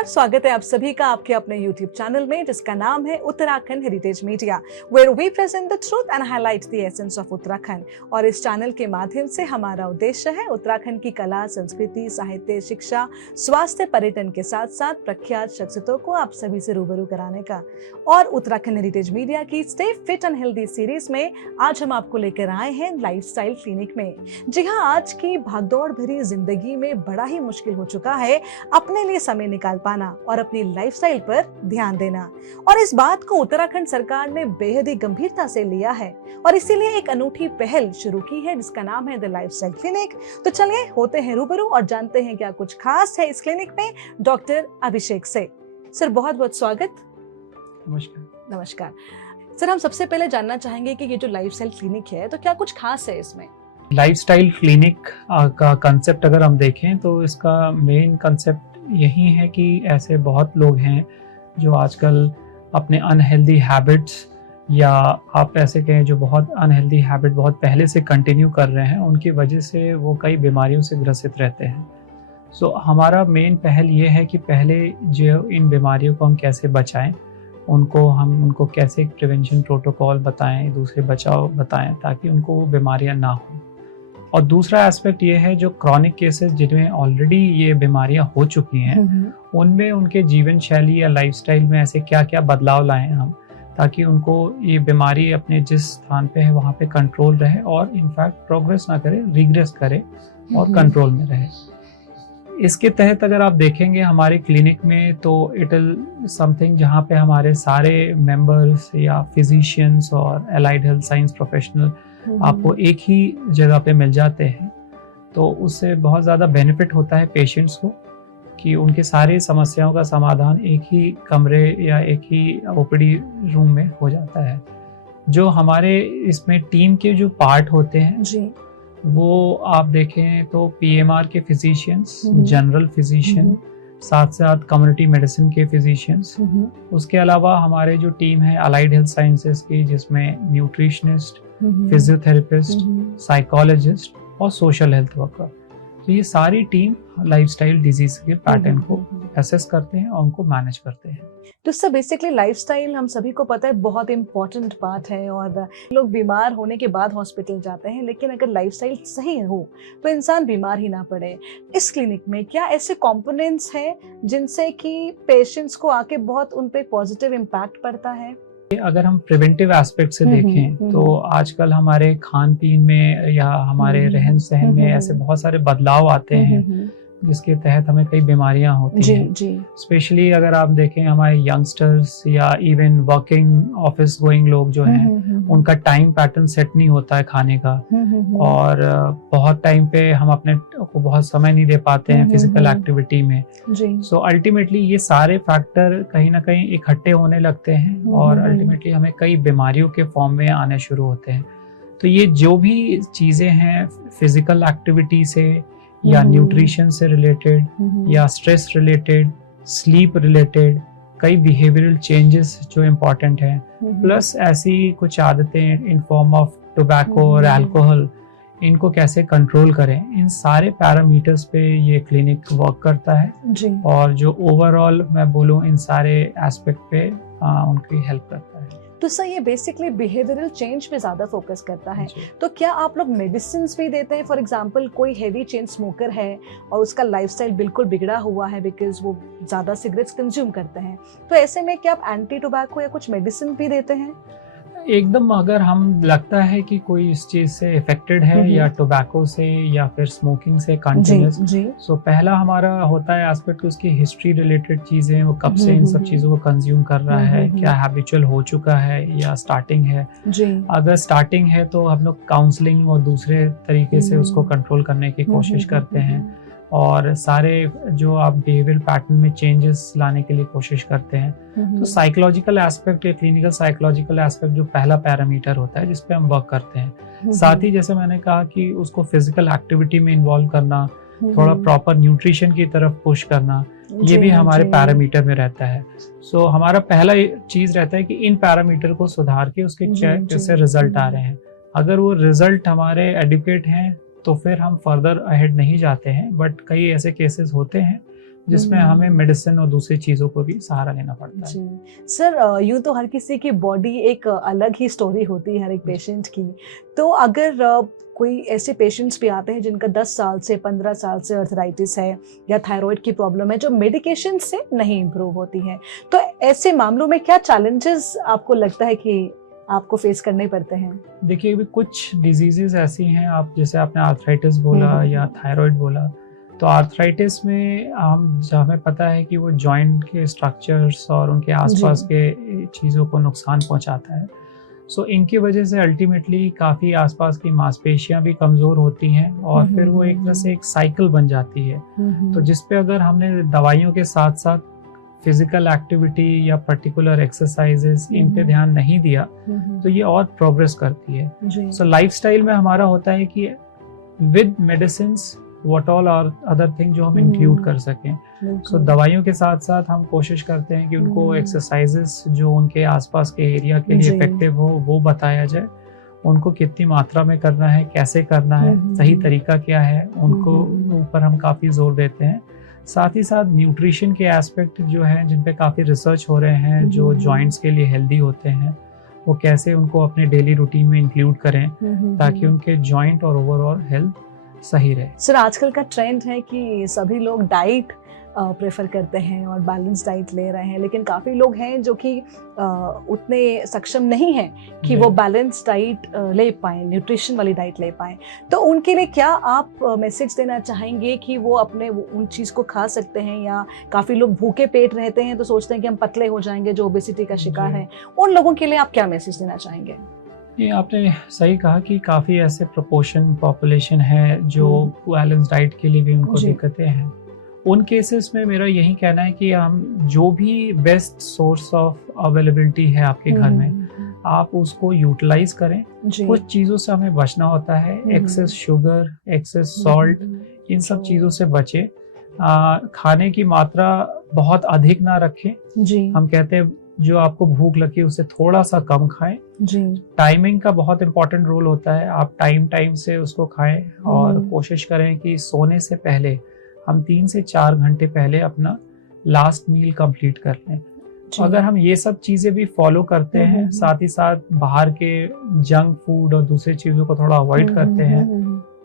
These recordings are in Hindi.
नमस्कार, स्वागत है आप सभी का आपके अपने YouTube चैनल में जिसका नाम है Uttarakhand heritage media, where we present the truth and highlight the essence of Uttarakhand. और इस चैनल के माध्यम से हमारा उद्देश्य है उत्तराखंड की कला, संस्कृति, साहित्य, शिक्षा, स्वास्थ्य, पर्यटन के साथ साथ प्रख्यात शख्सियतों को आप सभी से रूबरू कराने का। और उत्तराखंड हेरिटेज मीडिया की stay fit and healthy series में आज हम आपको लेकर आए हैं लाइफस्टाइल क्लिनिक में। जी हाँ, आज की भागदौड़ भरी जिंदगी में बड़ा ही मुश्किल हो चुका है अपने लिए समय निकाल पाना और अपनी लाइफस्टाइल पर ध्यान देना। और इस बात को उत्तराखंड सरकार ने बेहद ही गंभीरता से लिया है और इसीलिए एक अनूठी पहल शुरू की है जिसका नाम है द लाइफस्टाइल क्लिनिक। तो चलिए होते हैं रूबरू और जानते हैं क्या कुछ खास है इस क्लिनिक में डॉक्टर अभिषेक से। सर, बहुत बहुत स्वागत। नमस्कार। नमस्कार सर, हम सबसे पहले जानना चाहेंगे कि ये जो लाइफस्टाइल क्लिनिक है तो क्या कुछ खास है इसमें? लाइफस्टाइल क्लिनिक का कंसेप्ट अगर हम देखें तो इसका मेन कंसेप्ट यही है कि ऐसे बहुत लोग हैं जो आजकल अपने अनहेल्दी हैबिट्स या आप ऐसे कहें जो बहुत अनहेल्दी हैबिट बहुत पहले से कंटिन्यू कर रहे हैं, उनकी वजह से वो कई बीमारियों से ग्रसित रहते हैं। सो हमारा मेन पहल ये है कि पहले जो इन बीमारियों को हम कैसे बचाएं, उनको कैसे प्रिवेंशन प्रोटोकॉल बताएं, दूसरे बचाव बताएं ताकि उनको वो बीमारियां ना हों। और दूसरा एस्पेक्ट ये है जो क्रॉनिक केसेस जिनमें ऑलरेडी ये बीमारियां हो चुकी हैं, उनमें उनके जीवन शैली या लाइफस्टाइल में ऐसे क्या क्या बदलाव लाएं हम ताकि उनको ये बीमारी अपने जिस स्थान पे है वहाँ पे कंट्रोल रहे और इनफैक्ट प्रोग्रेस ना करे, रिग्रेस करे और कंट्रोल में रहे। इसके तहत अगर आप देखेंगे हमारे क्लिनिक में तो इट इज समथिंग जहाँ पे हमारे सारे मेंबर्स या फिजिशियंस और एलाइड हेल्थ साइंस प्रोफेशनल आपको एक ही जगह पे मिल जाते हैं। तो उससे बहुत ज़्यादा बेनिफिट होता है पेशेंट्स को कि उनके सारी समस्याओं का समाधान एक ही कमरे या एक ही ओपीडी रूम में हो जाता है। जो हमारे इसमें टीम के जो पार्ट होते हैं जी, वो आप देखें तो पीएमआर के फिजिशियंस, जनरल फिजिशियन, साथ साथ कम्युनिटी मेडिसिन के फिजिशियंस, उसके अलावा हमारे जो टीम है अलाइड हेल्थ साइंसेस की जिसमें न्यूट्रिशनिस्ट, फिजियोथेरेपिस्ट, साइकोलॉजिस्ट और सोशल हेल्थ वर्कर, तो ये सारी टीम लाइफस्टाइल डिजीज के पैटर्न को असेस करते हैं और उनको मैनेज करते हैं। तो सर बेसिकली लाइफस्टाइल हम सभी को पता है बहुत इम्पोर्टेंट पार्ट है और लोग बीमार होने के बाद हॉस्पिटल जाते हैं, लेकिन अगर लाइफस्टाइल सही हो तो इंसान बीमार ही ना पड़े। इस क्लिनिक में क्या ऐसे कंपोनेंट्स हैं जिनसे कि पेशेंट्स को आके बहुत उन पे पॉजिटिव इम्पैक्ट पड़ता है? अगर हम प्रिवेंटिव एस्पेक्ट से देखें तो आजकल हमारे खान पीन में या हमारे रहन सहन में ऐसे बहुत सारे बदलाव आते हैं जिसके तहत हमें कई बीमारियां होती हैं। स्पेशली अगर आप देखें हमारे यंगस्टर्स या इवन वर्किंग ऑफिस गोइंग लोग जो हैं उनका टाइम पैटर्न सेट नहीं होता है खाने का और बहुत टाइम पे हम अपने को बहुत समय नहीं दे पाते हैं फिजिकल एक्टिविटी में। सो अल्टीमेटली ये सारे फैक्टर कहीं ना कहीं इकट्ठे होने लगते हैं और अल्टीमेटली हमें कई बीमारियों के फॉर्म में आने शुरू होते हैं। तो ये जो भी चीजें हैं फिजिकल एक्टिविटी से या न्यूट्रिशन से रिलेटेड या स्ट्रेस रिलेटेड, स्लीप रिलेटेड, कई बिहेवियरल चेंजेस जो इम्पोर्टेंट हैं, प्लस ऐसी कुछ आदतें इन फॉर्म ऑफ टोबैको और अल्कोहल, इनको कैसे कंट्रोल करें, इन सारे पैरामीटर्स पे ये क्लिनिक वर्क करता है जी। और जो ओवरऑल मैं बोलूँ इन सारे एस्पेक्ट पे उनकी हेल्प करता है। तो सर ये बेसिकली बिहेवियरल चेंज पे ज्यादा फोकस करता है। तो क्या आप लोग मेडिसिन भी देते हैं? फॉर एग्जांपल कोई हेवी चेन स्मोकर है और उसका लाइफस्टाइल बिल्कुल बिगड़ा हुआ है बिकॉज वो ज्यादा सिगरेट्स कंज्यूम करते हैं, तो ऐसे में क्या आप एंटी टोबैको या कुछ मेडिसिन भी देते हैं? एकदम अगर हम लगता है कि कोई इस चीज से इफेक्टेड है या टोबैको से या फिर स्मोकिंग से कंटिन्यूस, सो पहला हमारा होता है एस्पेक्ट उसकी हिस्ट्री रिलेटेड चीजें, वो कब से इन सब चीजों को कंज्यूम कर रहा है, क्या हैबिचुअल हो चुका है या स्टार्टिंग है। अगर स्टार्टिंग है तो हम लोग काउंसलिंग और दूसरे तरीके से उसको कंट्रोल करने की कोशिश करते हैं और सारे जो आप बिहेवियर पैटर्न में चेंजेस लाने के लिए कोशिश करते हैं। तो साइकोलॉजिकल एस्पेक्ट या क्लिनिकल साइकोलॉजिकल एस्पेक्ट जो पहला पैरामीटर होता है जिस पे हम वर्क करते हैं। साथ ही जैसे मैंने कहा कि उसको फिजिकल एक्टिविटी में इन्वॉल्व करना, थोड़ा प्रॉपर न्यूट्रिशन की तरफ पुश करना, ये भी हमारे पैरामीटर में रहता है। सो हमारा पहला चीज रहता है कि इन पैरामीटर को सुधार के उसके कैसे रिजल्ट आ रहे हैं। अगर वो रिजल्ट हमारे एडुकेट हैं तो फिर हम फर्दर अहेड नहीं जाते हैं, बट कई ऐसे केसेस होते हैं जिसमें हमें मेडिसिन और दूसरी चीज़ों को भी सहारा लेना पड़ता है। जी सर, यूँ तो हर किसी की बॉडी एक अलग ही स्टोरी होती है हर एक पेशेंट की। तो अगर कोई ऐसे पेशेंट्स भी आते हैं जिनका 10 साल से 15 साल से अर्थराइटिस है या थायराइड की प्रॉब्लम है जो मेडिकेशन से नहीं इम्प्रूव होती है, तो ऐसे मामलों में क्या चैलेंजेस आपको लगता है कि आपको फेस करने पड़ते हैं? देखिए, अभी कुछ डिजीजेस ऐसी हैं, आप जैसे आपने आर्थराइटिस बोला या थायराइड बोला, तो आर्थराइटिस में हमें पता है कि वो जॉइंट के स्ट्रक्चर्स और उनके आसपास के चीज़ों को नुकसान पहुंचाता है। सो इनकी वजह से अल्टीमेटली काफ़ी आसपास की मांसपेशियां भी कमज़ोर होती हैं और फिर वो एक तरह से एक साइकिल बन जाती है। तो जिस पे अगर हमने दवाइयों के साथ साथ फिजिकल एक्टिविटी या पर्टिकुलर एक्सरसाइजेस इन पे ध्यान नहीं दिया तो ये और प्रोग्रेस करती है। सो लाइफस्टाइल में हमारा होता है कि with medicines what all are other thing जो हम इंक्लूड कर सकें। सो दवाइयों के साथ साथ हम कोशिश करते हैं कि उनको एक्सरसाइजेस जो उनके आसपास के एरिया के लिए इफेक्टिव हो वो बताया जाए, उनको कितनी मात्रा में करना है, कैसे करना है, सही तरीका क्या है, उनको ऊपर हम काफ़ी जोर देते हैं। साथ ही साथ न्यूट्रिशन के एस्पेक्ट जो हैं जिन पे काफ़ी रिसर्च हो रहे हैं, जो जॉइंट्स के लिए हेल्दी होते हैं, वो कैसे उनको अपने डेली रूटीन में इंक्लूड करें ताकि उनके जॉइंट और ओवरऑल हेल्थ सही रहे। सर, आजकल का ट्रेंड है कि सभी लोग डाइट प्रेफर करते हैं और बैलेंस डाइट ले रहे हैं, लेकिन काफ़ी लोग हैं जो कि उतने सक्षम नहीं हैं कि वो बैलेंस डाइट ले पाएँ, न्यूट्रिशन वाली डाइट ले पाएँ। तो उनके लिए क्या आप मैसेज देना चाहेंगे कि वो अपने उन चीज़ को खा सकते हैं, या काफ़ी लोग भूखे पेट रहते हैं तो सोचते हैं कि हम पतले हो जाएंगे, जो ओबेसिटी का शिकार हैं, उन लोगों के लिए आप क्या मैसेज देना चाहेंगे? ये आपने सही कहा कि काफ़ी ऐसे प्रोपोर्शन पॉपुलेशन है जो बैलेंस डाइट के लिए भी उनको दिक्कतें हैं। उन केसेस में मेरा यही कहना है कि हम जो भी बेस्ट सोर्स ऑफ अवेलेबिलिटी है आपके घर में, आप उसको यूटिलाइज करें। कुछ चीज़ों से हमें बचना होता है, एक्सेस शुगर, एक्सेस सॉल्ट, इन सब चीज़ों से बचें। खाने की मात्रा बहुत अधिक ना रखें। हम कहते हैं जो आपको भूख लगी उसे थोड़ा सा कम खाएं। टाइमिंग का बहुत इंपॉर्टेंट रोल होता है, आप टाइम से उसको खाएं और कोशिश करें कि सोने से पहले हम 3 से 4 घंटे पहले अपना लास्ट मील कंप्लीट कर लें। अगर हम ये सब चीज़ें भी फॉलो करते हैं, साथ ही साथ बाहर के जंक फूड और दूसरी चीज़ों को थोड़ा अवॉइड करते हैं,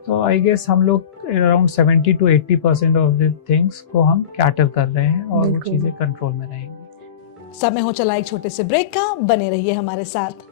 तो आई गेस हम लोग around 70 to 80% of the things को हम कैटर कर रहे हैं और वो चीज़ें कंट्रोल में रहेंगी। समय हो चला एक छोटे से ब्रेक का, बने रहिए हमारे साथ।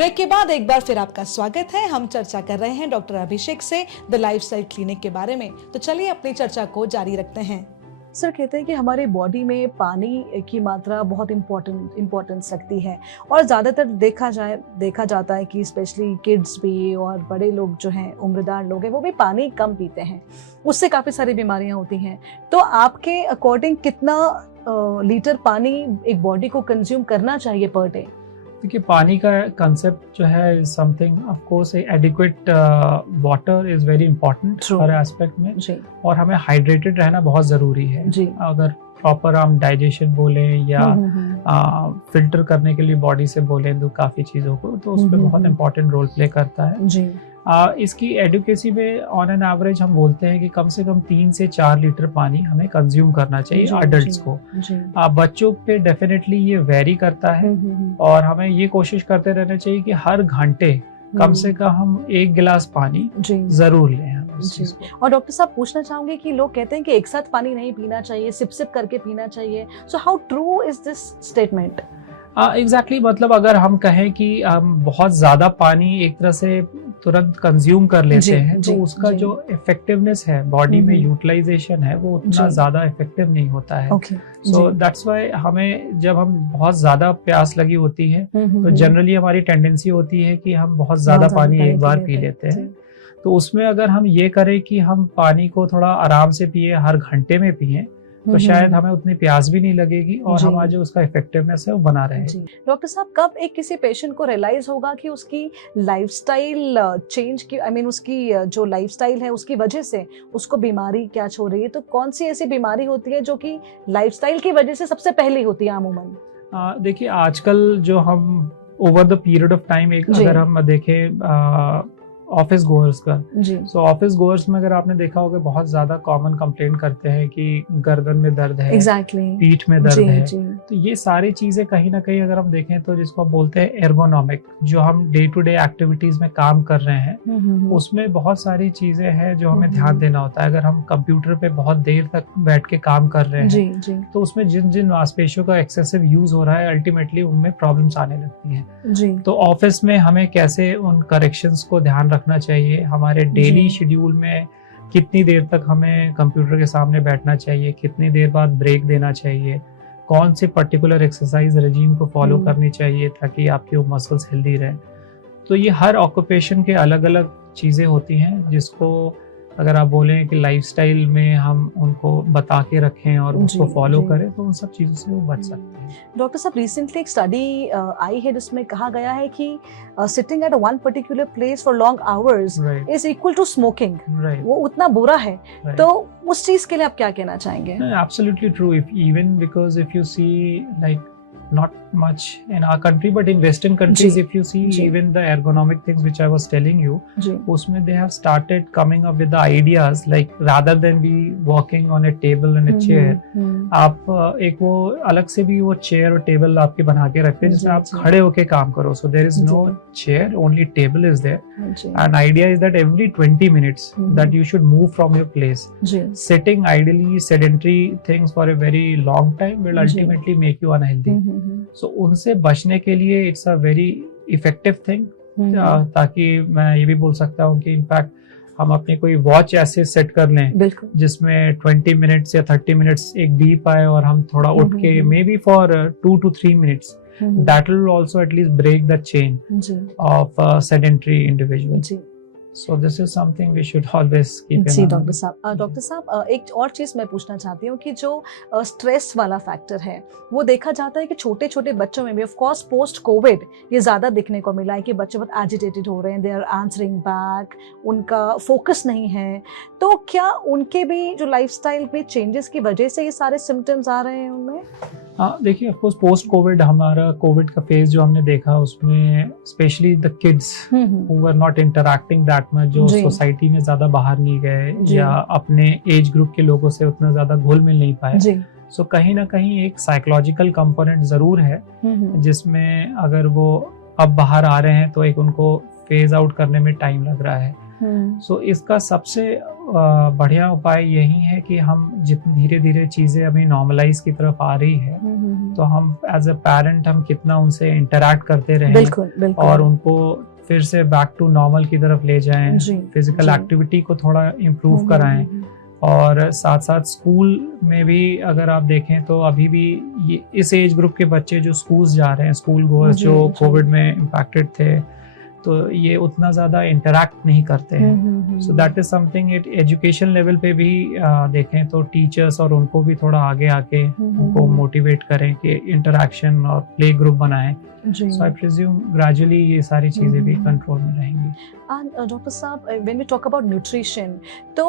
ब्रेक के बाद एक बार फिर आपका स्वागत है। हम चर्चा कर रहे हैं डॉक्टर अभिषेक से द लाइफस्टाइल क्लिनिक के बारे में। तो चलिए अपनी चर्चा को जारी रखते हैं। सर, कहते हैं कि हमारी बॉडी में पानी की मात्रा बहुत इम्पोर्टेंस रखती है और ज़्यादातर देखा जाता है कि स्पेशली किड्स भी और बड़े लोग जो हैं, उम्रदार लोग हैं, वो भी पानी कम पीते हैं, उससे काफ़ी सारी बीमारियां होती हैं। तो आपके अकॉर्डिंग कितना लीटर पानी एक बॉडी को कंज्यूम करना चाहिए पर डे? देखिए, पानी का कंसेप्ट जो है something, of course adequate water is very important her aspect में जी। और हमें हाइड्रेटेड रहना बहुत ज़रूरी है जी। अगर प्रॉपर हम डाइजेशन बोलें या फिल्टर करने के लिए बॉडी से बोलें तो काफ़ी चीज़ों को, तो उसमें बहुत इंपॉर्टेंट रोल प्ले करता है जी। इसकी एडुकेसी में ऑन एन एवरेज हम बोलते हैं कि कम से कम 3 से 4 लीटर पानी हमें कंज्यूम करना चाहिए अडल्ट्स को। बच्चों पे डेफिनेटली ये वेरी करता है और हमें ये कोशिश करते रहना चाहिए कि हर घंटे कम से कम हम 1 गिलास पानी जरूर लें उस चीज को। और डॉक्टर साहब, पूछना चाहूंगी कि लोग कहते हैं कि एक साथ पानी नहीं पीना चाहिए, सिप सिप करके पीना चाहिए। So how true is this statement? Exactly, मतलब अगर हम कहें कि हम बहुत ज्यादा पानी एक तरह से तुरंत कंज्यूम कर लेते हैं तो उसका जो इफेक्टिवनेस है बॉडी में, यूटिलाइजेशन है, वो उतना ज्यादा इफेक्टिव नहीं होता है। सो दैट्स व्हाई हमें, जब हम बहुत ज्यादा प्यास लगी होती है तो जनरली हमारी टेंडेंसी होती है कि हम बहुत ज्यादा पानी एक बार पी लेते हैं। तो उसमें अगर हम ये करें कि हम पानी को थोड़ा आराम से पिए, हर घंटे में पिए, तो शायद हमें उतनी प्यास भी नहीं लगेगी और हमारा जो उसका इफेक्टिवनेस है वो बना रहे। डॉक्टर साहब, कब एक किसी पेशेंट को रियलाइज होगा कि उसकी लाइफस्टाइल चेंज की, आई मीन उसकी जो लाइफस्टाइल है उसकी वजह से उसको बीमारी क्या हो रही है? तो कौन सी ऐसी बीमारी होती है जो कि लाइफस्टाइल की वजह से सबसे पहले होती है अमूमन? देखिए, आजकल जो हम over the period of time, एक अगर हम देखें ऑफिस गोअर्स का, सो ऑफिस गोअर्स में अगर आपने देखा होगा बहुत ज्यादा कॉमन कंप्लेंट करते हैं कि गर्दन में दर्द है, पीठ में दर्द है। तो ये सारी चीजें कहीं ना कहीं अगर हम देखें तो जिसको हम बोलते हैं एर्गोनॉमिक, जो हम डे टू डे एक्टिविटीज में काम कर रहे हैं उसमें बहुत सारी चीजें हैं जो हमें ध्यान देना होता है। अगर हम कंप्यूटर पे बहुत देर तक बैठ के काम कर रहे हैं तो उसमें जिन जिन मांसपेशियों का एक्सेसिव यूज हो रहा है, अल्टीमेटली उनमें प्रॉब्लम्स आने लगती हैं। तो ऑफिस में हमें कैसे उन करेक्शंस को ध्यान रखना चाहिए, हमारे डेली शेड्यूल में कितनी देर तक हमें कंप्यूटर के सामने बैठना चाहिए, कितनी देर बाद ब्रेक देना चाहिए, कौन से पर्टिकुलर एक्सरसाइज रेजिम को फॉलो करनी चाहिए ताकि आपके वो मसल्स हेल्दी रहें। तो ये हर ऑक्यूपेशन के अलग अलग चीज़ें होती हैं जिसको अगर आप बोलें कि लाइफस्टाइल में हम उनको बता के रखें और उसको फॉलो करें तो उन सब चीज़ों से वो बच सकते हैं। डॉक्टर साहब, रिसेंटली एक स्टडी आई है जिसमें कहा गया है कि sitting at one particular place for long hours is equal to smoking. वो उतना बुरा है। तो उस चीज के लिए आप क्या कहना चाहेंगे? Absolutely true, even because if you see like not much in our country but in western countries if you see even the ergonomic things which I was telling you, usme they have started coming up with the ideas like rather than we walking on a table and a chair, आप एक वो अलग से भी वो चेयर और टेबल आपके बना के रखते हैं जिसमें आप खड़े होके काम करो। so there is no chair, only table is there, and idea is that every 20 minutes that you should move from your place. Sitting ideally sedentary things for a very long time will ultimately make you unhealthy. So उनसे बचने के लिए it's a very effective thing, ताकि मैं ये भी बोल सकता हूँ कि इनफैक्ट हम अपनी कोई वॉच ऐसे सेट कर लें जिसमें 20 मिनट्स या 30 मिनट्स एक बीप आए और हम थोड़ा उठ के may be for 2 to 3 minutes that will also at least break the chain of sedentary individuals. So this is something we should always keep in mind. Doctor साहब, एक और चीज मैं पूछना चाहती हूँ कि जो स्ट्रेस वाला फैक्टर है वो देखा जाता है कि छोटे छोटे बच्चों में भी, ऑफ कोर्स पोस्ट कोविड ये ज्यादा दिखने को मिला है कि बच्चे बहुत एजिटेटेड हो रहे हैं, दे आर आंसरिंग बैक, उनका फोकस नहीं है। तो क्या उनके भी जो लाइफस्टाइल में चेंजेस की वजह से ये सारे सिम्टम्स आ रहे हैं उनमें? देखिए, ऑफ कोर्स पोस्ट कोविड, हमारा कोविड का फेज जो हमने देखा उसमें specially the kids who were not interacting that much, जो सोसाइटी में ज्यादा बाहर नहीं गए या अपने एज ग्रुप के लोगों से उतना ज्यादा घुल मिल नहीं पाए। सो कहीं ना कहीं एक साइकोलॉजिकल कंपोनेंट जरूर है जिसमें अगर वो अब बाहर आ रहे हैं तो एक उनको फेज आउट करने में टाइम लग रहा है। सो इसका सबसे बढ़िया उपाय यही है कि हम जितनी धीरे धीरे चीज़ें अभी नॉर्मलाइज की तरफ आ रही है, तो हम एज अ पेरेंट हम कितना उनसे इंटरेक्ट करते रहें, बिल्कुल बिल्कुल, और उनको फिर से बैक टू नॉर्मल की तरफ ले जाएं, फिजिकल जी। एक्टिविटी को थोड़ा इम्प्रूव कराएं। और साथ साथ स्कूल में भी अगर आप देखें तो अभी भी ये इस एज ग्रुप के बच्चे जो स्कूल्स जा रहे हैं, स्कूल गोअर्स जी, जो जी। कोविड में इम्पैक्टेड थे, तो ये उतना ज़्यादा इंटरैक्ट नहीं करते हैं। So that is something it education level पे भी देखें तो टीचर्स और उनको भी थोड़ा आगे आके उनको मोटिवेट करें कि इंटरैक्शन और प्ले ग्रुप बनाएं। सो आई प्रिज्यूम ग्रेजुअली ये सारी चीज़ें भी कंट्रोल में रहेंगी। डॉक्टर साहब, when we talk about nutrition, तो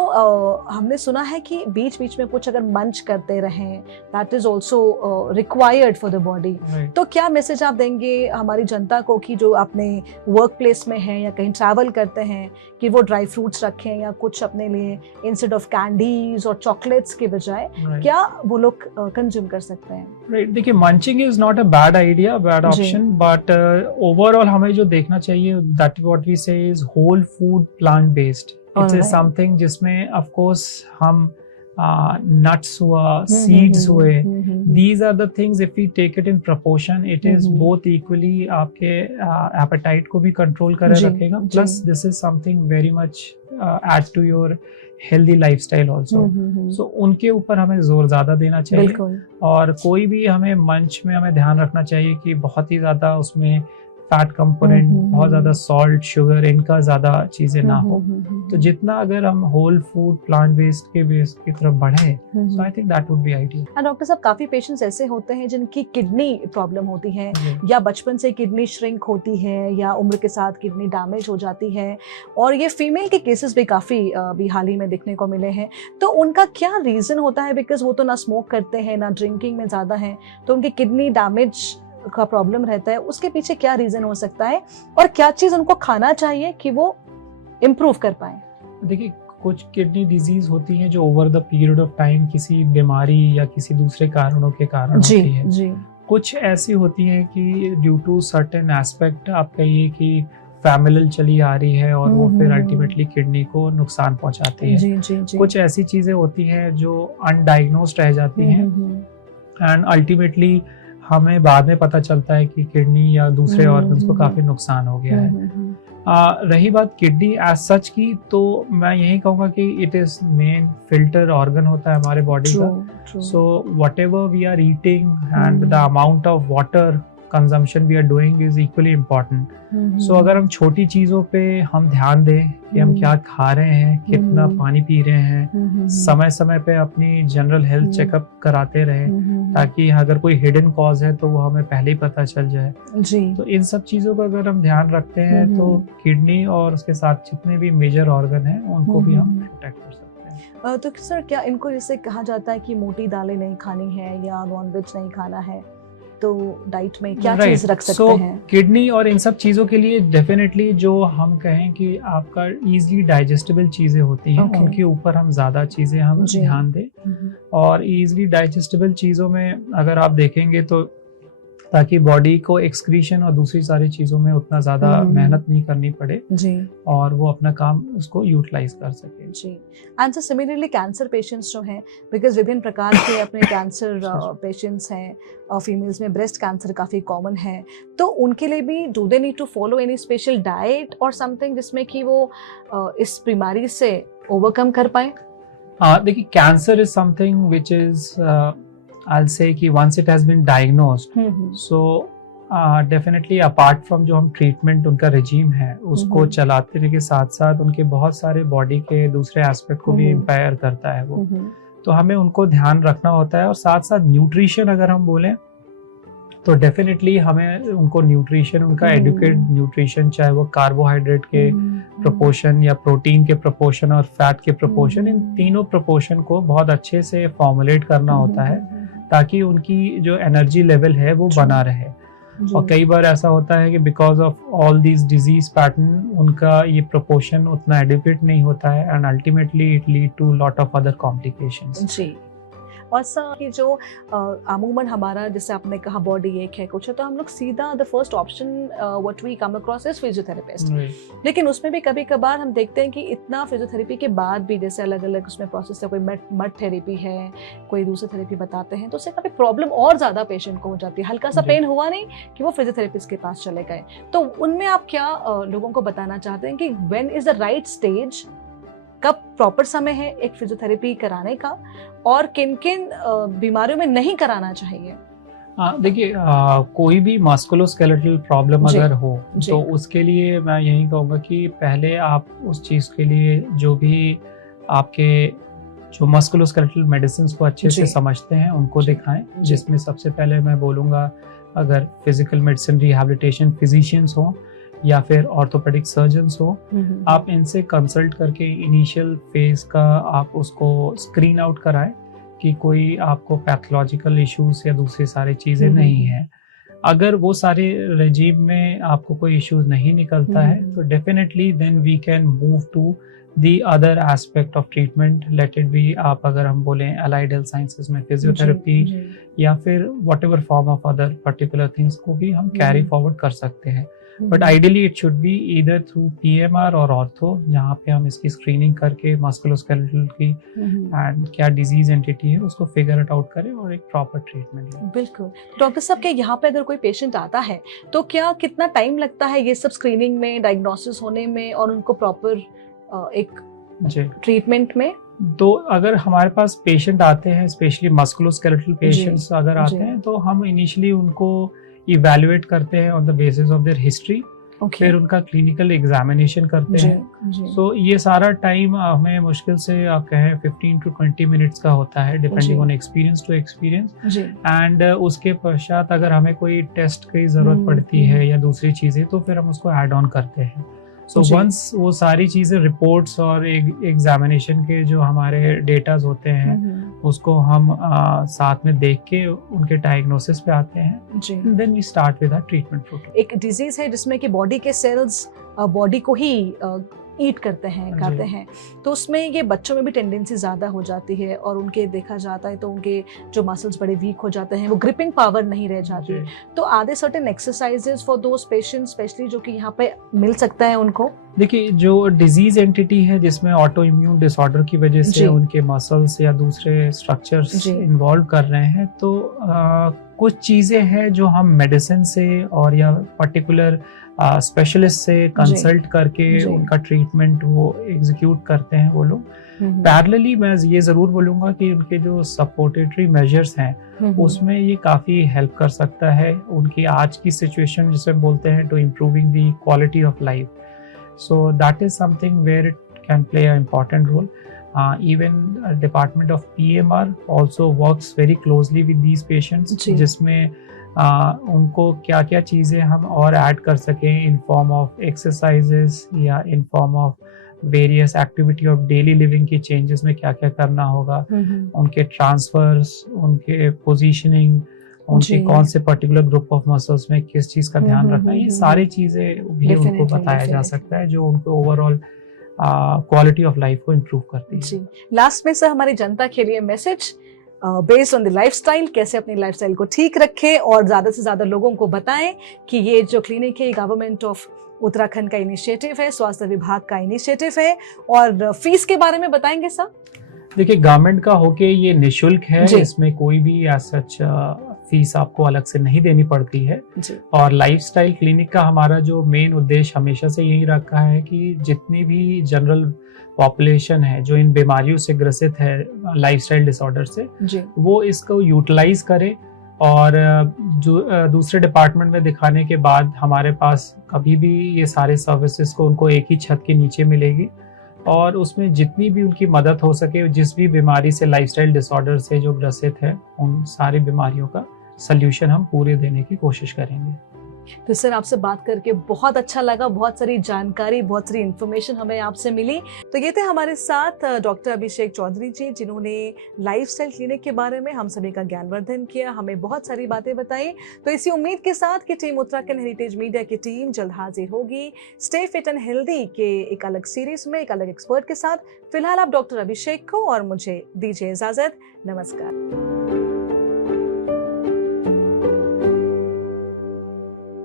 हमने सुना है कि बीच बीच में कुछ अगर मंच करते रहें, that is also required for the body. तो क्या मैसेज आप देंगे हमारी जनता को कि जो अपने वर्क प्लेस में है या कहीं ट्रैवल करते हैं, कि वो ड्राई फ्रूट्स रखें या कुछ अपने लिए इंस्टेड ऑफ कैंडीज और चॉकलेट्स के बजाय क्या वो लोग कंज्यूम कर सकते हैं? राइट, देखिए munching is not a bad idea, bad option, but overall हमें जो देखना चाहिए that what we say is whole food plant based. It is something जिसमें ऑफ कोर्स हम nuts हुआ, seeds हुए, these are the things if we take it in proportion, it is both equally आपके appetite को भी control करे रखेगा, plus this is something very much add to your healthy lifestyle also. So उनके ऊपर हमें जोर ज्यादा देना चाहिए, और कोई भी हमें मंच में हमें ध्यान रखना चाहिए कि बहुत ही ज्यादा उसमें फैट कंपोनेंट, बहुत ज्यादा सॉल्ट, शुगर, इनका ज्यादा चीजें ना हो। तो जितना अगर हम होल फूड प्लांट बेस्ड के बेस की तरफ बढ़े, so I think that would be ideal. And doctor साहब, काफी पेशेंट्स ऐसे होते हैं जिनकी किडनी प्रॉब्लम होती है, या बचपन से किडनी श्रिंक होती है, या उम्र के साथ किडनी डैमेज हो जाती है, और ये फीमेल के केसेस भी काफी अभी हाल ही में देखने को मिले हैं। तो उनका क्या रीजन होता है? बिकॉज वो तो ना स्मोक करते हैं, ना ड्रिंकिंग में ज्यादा है, तो उनकी किडनी डैमेज का प्रॉब्लम रहता है। उसके पीछे क्या रीजन हो सकता है, और क्या चीज उनको खाना चाहिए कि वो इम्प्रूव कर पाए? देखिए, कुछ किडनी डिजीज होती हैं जो over the period of time किसी बीमारी या किसी दूसरे कारणों के कारण होती है। जी। कुछ ऐसी होती हैं कि ड्यू टू सर्टेन एस्पेक्ट आप कहिए कि फैमिलियल चली आ रही है, और वो फिर अल्टीमेटली किडनी को नुकसान पहुंचाती है। जी। कुछ ऐसी चीजें होती हैं जो अनडायग्नोस्ड रह जाती हैं, एंड अल्टीमेटली हमें बाद में पता चलता है कि किडनी या दूसरे ऑर्गन्स को काफी नुकसान हो गया है। रही बात किडनी एज सच की, तो मैं यही कहूँगा कि it is main filter organ होता है हमारे बॉडी का। So whatever we are eating and the amount of water consumption we are doing is equally important. So अगर हम छोटी चीज़ों पे हम ध्यान दें कि हम क्या खा रहे हैं, कितना पानी पी रहे हैं, समय समय पे अपनी जनरल हेल्थ चेकअप कराते रहें, ताकि अगर कोई हिडन कॉज है तो वो हमें पहले ही पता चल जाए। तो इन सब चीज़ों का अगर हम ध्यान रखते हैं तो किडनी और उसके साथ जितने भी मेजर ऑर्गन हैं उनको भी हम प्रोटेक्ट कर सकते हैं। तो सर, क्या इनको जैसे कहा जाता है कि मोटी दालें नहीं खानी है या नॉनवेज नहीं खाना है, तो डाइट में क्या चीज रख सकते हैं? किडनी और इन सब चीजों के लिए डेफिनेटली जो हम कहें कि आपका इजीली डाइजेस्टेबल चीजें होती हैं, उनके ऊपर हम ज्यादा चीजें हम ध्यान दें। और इजीली डाइजेस्टेबल चीजों में अगर आप देखेंगे तो ताकि बॉडी को एक्सक्रीशन और दूसरी सारी चीजों में उतना ज्यादा मेहनत नहीं करनी पड़े जी, और वो अपना काम उसको यूटिलाइज कर सके जी। And so similarly cancer patients जो हैं, बिकॉज विभिन्न प्रकार के अपने कैंसर पेशेंट्स हैं, फीमेल्स में ब्रेस्ट कैंसर काफ़ी कॉमन है, तो उनके लिए भी do they need to follow any special diet और समथिंग जिसमें कि वो इस बीमारी से ओवरकम कर पाए? देखिए, cancer is something which is I'll say कि once it has been diagnosed, so definitely apart from जो हम ट्रीटमेंट उनका रिजीम है उसको चलाते रहने के साथ साथ उनके बहुत सारे बॉडी के दूसरे एस्पेक्ट को भी इम्पायर करता है वो, तो हमें उनको ध्यान रखना होता है। और साथ साथ न्यूट्रिशन अगर हम बोलें तो डेफिनेटली हमें उनको न्यूट्रिशन, उनका एडुकेट न्यूट्रिशन, चाहे वो कार्बोहाइड्रेट के प्रोपोर्शन या प्रोटीन के प्रोपोर्शन और फैट के प्रोपोर्शन, इन तीनों प्रोपोर्शन को बहुत अच्छे से फॉर्मुलेट करना होता है ताकि उनकी जो एनर्जी लेवल है वो बना रहे। और कई बार ऐसा होता है कि because of all these disease pattern उनका ये प्रोपोर्शन उतना एडुकेट नहीं होता है, and ultimately it lead to lot of other complications. जी। और सर कि जो अमूमन हमारा जैसे आपने कहा बॉडी एक है कुछ है तो हम लोग सीधा the first option what we come across is physiotherapist, लेकिन उसमें भी कभी कभार हम देखते हैं कि इतना फिजियोथेरेपी के बाद भी जैसे अलग अलग उसमें प्रोसेस है, कोई मड थेरेपी है, कोई दूसरी थेरेपी बताते हैं, तो उससे कभी प्रॉब्लम और ज़्यादा पेशेंट को हो जाती है, हल्का सा पेन हुआ नहीं कि वो फिजियोथेरेपिस्ट के पास चले गए, तो उनमें आप क्या लोगों को बताना चाहते हैं कि when is the right stage, कब प्रॉपर समय है एक फिजियोथेरेपी कराने का और किन किन बीमारियों में नहीं कराना चाहिए? देखिए कोई भी मस्कुलोस्केलेटल प्रॉब्लम अगर हो तो उसके लिए मैं यही कहूँगा कि पहले आप उस चीज़ के लिए जो भी आपके जो मस्कुलोस्केलेटल मेडिसिन को अच्छे से समझते हैं उनको दिखाएं, जिसमें सबसे पहले मैं बोलूँगा अगर फिजिकल मेडिसिन रिहैबिलिटेशन फिजिशियंस हो या फिर ऑर्थोपेडिक सर्जन्स हो, आप इनसे कंसल्ट करके इनिशियल फेज का आप उसको स्क्रीन आउट कराएं कि कोई आपको पैथोलॉजिकल इश्यूज या दूसरी सारी चीज़ें नहीं है। अगर वो सारे रेजीम में आपको कोई इश्यूज नहीं निकलता है तो definitely then we can move to the other aspect of treatment, let it be आप अगर हम बोलें अलाइड हेल्थ साइंसेज में फिजियोथेरेपी या फिर whatever form of other particular things को भी हम कैरी फॉरवर्ड कर सकते हैं। But ideally it should be either through PMR और ऑर्थो, जहाँ पे हम इसकी स्क्रीनिंग करके मस्कुलोस्केलेटल की एंड क्या डिजीज एंटिटी है उसको फिगर इट आउट करें और एक प्रॉपर ट्रीटमेंट लें। बिल्कुल। डॉक्टर साहब के यहाँ पे अगर कोई पेशेंट आता है तो क्या कितना टाइम लगता है ये सब स्क्रीनिंग में, डायग्नोसिस होने में और उनको प्रॉपर एक ट्रीटमेंट में? तो अगर हमारे पास पेशेंट आते हैं, स्पेशली मस्कुलोस्केलेटल पेशेंट्स अगर आते हैं, तो हम इनिशियली उनको इवैल्यूएट करते हैं on the basis of their history, फिर उनका क्लिनिकल एग्जामिनेशन करते हैं। सो ये सारा टाइम हमें मुश्किल से आप कहें 15 to 20 मिनट्स का होता है, depending on experience to experience. And उसके पश्चात अगर हमें कोई टेस्ट की जरूरत पड़ती है या दूसरी चीजें, तो फिर हम उसको ऐड ऑन करते हैं। सो वंस वो सारी चीजें रिपोर्ट्स और एग्जामिनेशन के जो हमारे डेटाज होते हैं उसको हम साथ में देख के उनके डायग्नोसिस पे आते हैं, then we start with our treatment protocol. एक डिजीज है जिसमें कि बॉडी के सेल्स बॉडी को ही ईट करते हैं, खाते हैं, तो उसमें ये बच्चों में भी टेंडेंसी ज़्यादा हो जाती है और उनके देखा जाता है तो उनके जो मसल्स बड़े वीक हो जाते हैं, वो ग्रिपिंग पावर नहीं रह जाती। तो are there certain exercises for those patients specially जो कि यहाँ पे मिल सकता है उनको? देखिए, जो डिजीज एंटिटी है जिसमें ऑटो इम्यून डिसऑर्डर की वजह से उनके मसल्स या दूसरे स्ट्रक्चर्स इन्वॉल्व कर रहे हैं, तो कुछ चीज़ें हैं जो हम मेडिसिन से और या पर्टिकुलर स्पेशलिस्ट से कंसल्ट करके उनका ट्रीटमेंट वो एग्जीक्यूट करते हैं वो लोग। पैरेलली मैं ये ज़रूर बोलूँगा कि उनके जो सपोर्टेटरी मेजर्स हैं उसमें ये काफ़ी हेल्प कर सकता है उनकी आज की सिचुएशन जिसे बोलते हैं to improving the quality of life. So that is something where it can play a important role. Even Department of PMR also works very closely with these patients, जिसमें उनको क्या क्या चीज़ें हम और ऐड कर सकें इन फॉर्म ऑफ एक्सरसाइजेस या in form of various activity of daily living की चेंजेस में क्या क्या करना होगा, उनके ट्रांसफर्स, उनके पोजीशनिंग, उनके कौन से पर्टिकुलर ग्रुप ऑफ मसल्स में किस चीज़ का ध्यान रखना है, ये सारी चीज़ें भी उनको बताया जा सकता है जो उनको ओवरऑल क्वालिटी ऑफ लाइफ को इम्प्रूव करती है। जी, लास्ट में सर हमारी जनता के लिए message based on the lifestyle, कैसे अपनी लाइफस्टाइल को ठीक रखें और ज़्यादा से ज़्यादा लोगों को बताएं कि ये जो क्लिनिक है गवर्नमेंट ऑफ उत्तराखंड का इनिशिएटिव है, स्वास्थ्य विभाग का इनिशिएटिव है, और फीस के बारे में बताएंगे सर? देखिए, गवर्नमेंट का होके ये निःशुल्क है, इसमें कोई भी सच फीस आपको अलग से नहीं देनी पड़ती है। और लाइफस्टाइल क्लिनिक का हमारा जो मेन उद्देश्य हमेशा से यही रखा है कि जितनी भी जनरल पॉपुलेशन है जो इन बीमारियों से ग्रसित है लाइफस्टाइल डिसऑर्डर से, वो इसको यूटिलाइज करे और जो दूसरे डिपार्टमेंट में दिखाने के बाद हमारे पास कभी भी ये सारे सर्विसेज को उनको एक ही छत के नीचे मिलेगी और उसमें जितनी भी उनकी मदद हो सके, जिस भी बीमारी से लाइफस्टाइल डिसऑर्डर से जो ग्रसित है, उन सारी बीमारियों का सल्यूशन हम पूरे देने की कोशिश करेंगे। तो सर आपसे बात करके बहुत अच्छा लगा, बहुत सारी जानकारी, बहुत सारी इन्फॉर्मेशन हमें आपसे मिली। तो ये थे हमारे साथ डॉक्टर अभिषेक चौधरी जी, जिन्होंने लाइफस्टाइल क्लिनिक के बारे में हम सभी का ज्ञानवर्धन किया, हमें बहुत सारी बातें बताई। तो इसी उम्मीद के साथ कि टीम उत्तराखंड हेरिटेज मीडिया की टीम जल्द हाजिर होगी स्टे फिट एंड हेल्दी के एक अलग सीरीज में, एक अलग एक्सपर्ट के साथ। फिलहाल आप डॉक्टर अभिषेक को और मुझे दीजिए इजाजत। नमस्कार।